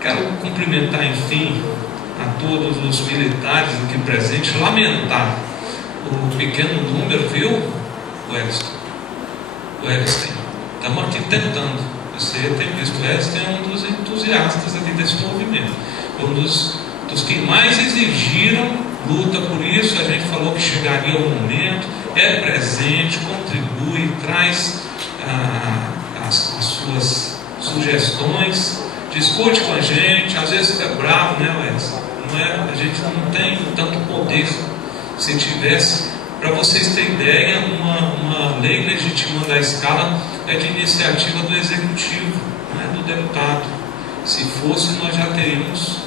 Quero cumprimentar, enfim, a todos os militares aqui presentes, lamentar o pequeno número, viu, Wellington? Estamos aqui tentando. Você tem visto, o Wellington é um dos entusiastas aqui desse movimento, um dos que mais exigiram luta por isso. A gente falou que chegaria o momento, é presente, contribui, traz as suas sugestões, discute com a gente, às vezes fica bravo, né, Wellington? A gente não tem tanto poder. Se tivesse, para vocês terem ideia, uma lei legitimando a escala é de iniciativa do executivo, não é do deputado. Se fosse, nós já teríamos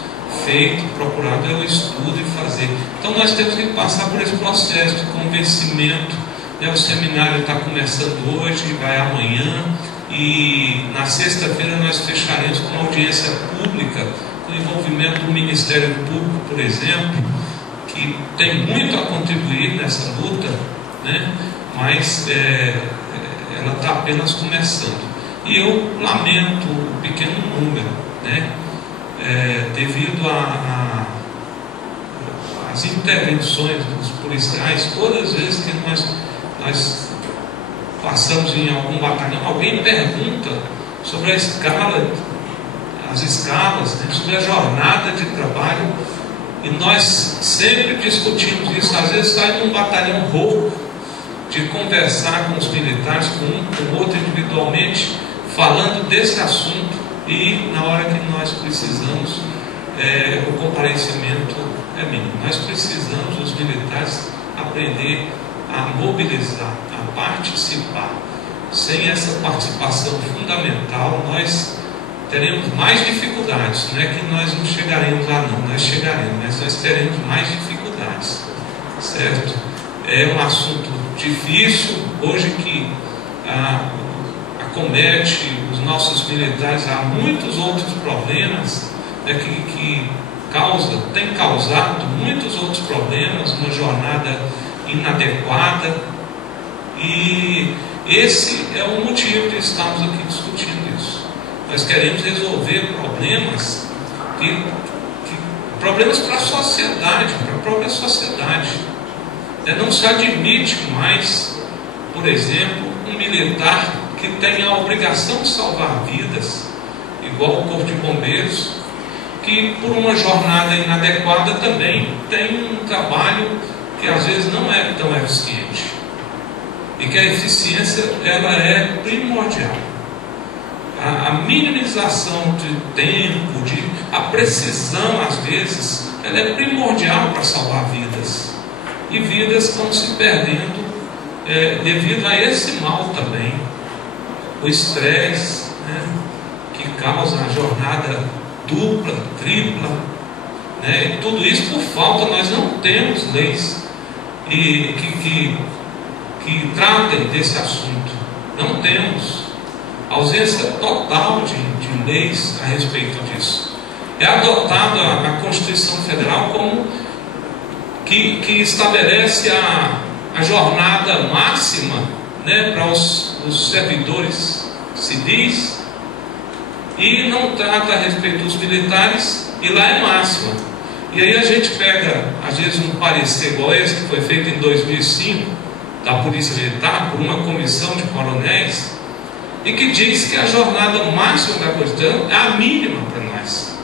feito, procurado o estudo e fazer. Então nós temos que passar por esse processo de convencimento, né? O seminário está começando hoje e vai amanhã, e na sexta-feira nós fecharemos com uma audiência pública, com o envolvimento do Ministério Público, por exemplo, que tem muito a contribuir nessa luta, né? Mas ela está apenas começando. E eu lamento o pequeno número, né? Devido às intervenções dos policiais. Todas as vezes que nós passamos em algum batalhão, alguém pergunta sobre as escalas, né? Sobre a jornada de trabalho, e nós sempre discutimos isso. Às vezes sai de um batalhão rouco de conversar com os militares, com um, com o outro individualmente, falando desse assunto, e na hora que nós precisamos, o comparecimento é mínimo. Nós precisamos, os militares, aprender a mobilizar, a participar. Sem essa participação fundamental, nós teremos mais dificuldades. Não é que nós não chegaremos lá, não, nós chegaremos, mas nós teremos mais dificuldades, certo? É um assunto difícil, hoje que acomete os nossos militares. Há muitos outros problemas, né, que tem causado muitos outros problemas, uma jornada inadequada, e esse é o motivo de estarmos aqui discutindo isso. Nós queremos resolver problemas problemas para a sociedade, para a própria sociedade. Não se admite mais, por exemplo, um militar que tem a obrigação de salvar vidas, igual o Corpo de Bombeiros, que por uma jornada inadequada também tem um trabalho que às vezes não é tão eficiente, e que a eficiência ela é primordial. A minimização de tempo, a precisão, às vezes, ela é primordial para salvar vidas. E vidas estão se perdendo devido a esse mal também. O estresse, né, que causa a jornada dupla, tripla, né, e tudo isso por falta. Nós não temos leis que tratem desse assunto. Não temos. Ausência total de leis a respeito disso. É adotada a Constituição Federal como que estabelece a jornada máxima, né, para os servidores civis, e não trata a respeito dos militares, e lá é máxima. E aí a gente pega, às vezes, um parecer igual esse que foi feito em 2005 da Polícia Militar por uma comissão de coronéis, e que diz que a jornada máxima da Constituição é a mínima para nós,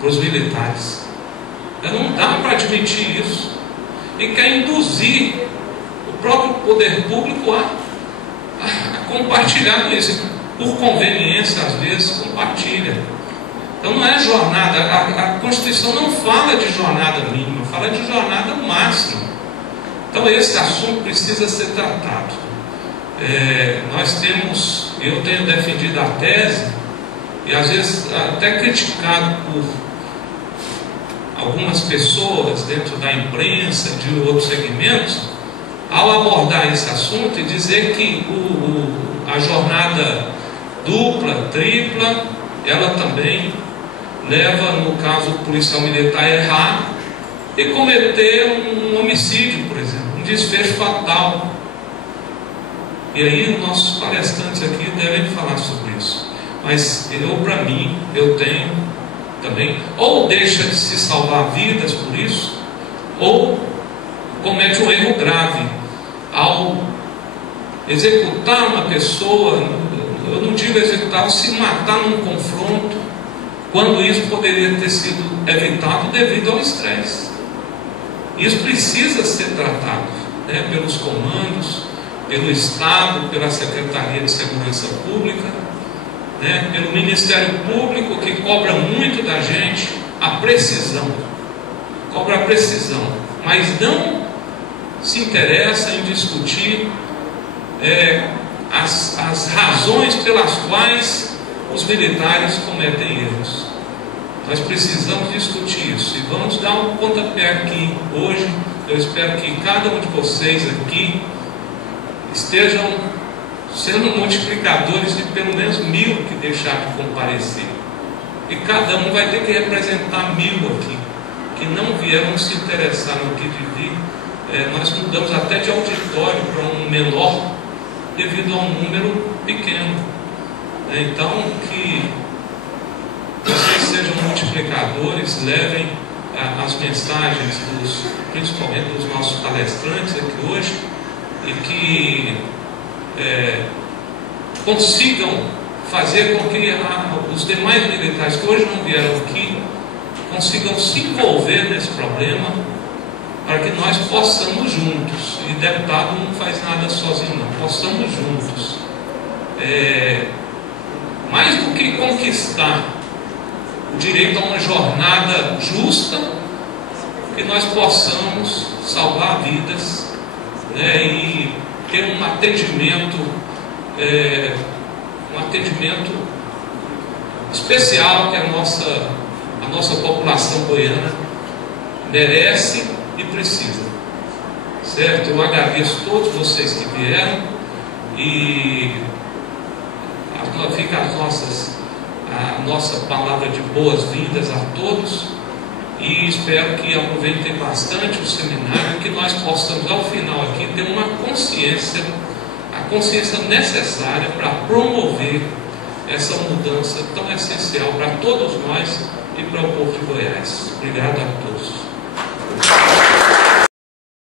para os militares. Não dá para admitir isso, e quer induzir o próprio poder público a compartilhar com isso. Por conveniência, às vezes, compartilha. Então não é jornada, a Constituição não fala de jornada mínima, fala de jornada máxima. Então esse assunto precisa ser tratado. Eu tenho defendido a tese, e às vezes até criticado por algumas pessoas dentro da imprensa, de outros segmentos, ao abordar esse assunto e dizer que a jornada dupla, tripla, ela também leva, no caso do policial militar, a errar e cometer um homicídio, por exemplo, um desfecho fatal. E aí nossos palestrantes aqui devem falar sobre isso. Mas para mim, eu tenho também, ou deixa de se salvar vidas por isso, ou comete um erro grave ao executar uma pessoa. Eu não digo executar, se matar num confronto, quando isso poderia ter sido evitado devido ao estresse. Isso precisa ser tratado, né, pelos comandos, pelo Estado, pela Secretaria de Segurança Pública, né, pelo Ministério Público, que cobra muito da gente a precisão, cobra a precisão, mas não se interessa em discutir as razões pelas quais os militares cometem erros. Nós precisamos discutir isso, e vamos dar um pontapé aqui hoje. Eu espero que cada um de vocês aqui estejam sendo multiplicadores de pelo menos 1000 que deixar de comparecer, e cada um vai ter que representar 1000 aqui que não vieram se interessar no que devia. Nós mudamos até de auditório para um menor devido a um número pequeno. Então, que vocês sejam multiplicadores, levem as mensagens principalmente dos nossos palestrantes aqui hoje, e que consigam fazer com que os demais militares que hoje não vieram aqui consigam se envolver nesse problema, para que nós possamos juntos, e deputado não faz nada sozinho não, possamos juntos, mais do que conquistar o direito a uma jornada justa, que nós possamos salvar vidas, né, e ter um atendimento especial que a nossa população goiana merece e precisa, certo? Eu agradeço a todos vocês que vieram, e fica a nossa palavra de boas-vindas a todos, e espero que aproveitem bastante o seminário, que nós possamos ao final aqui ter uma consciência, a consciência necessária para promover essa mudança tão essencial para todos nós e para o povo de Goiás. Obrigado a todos.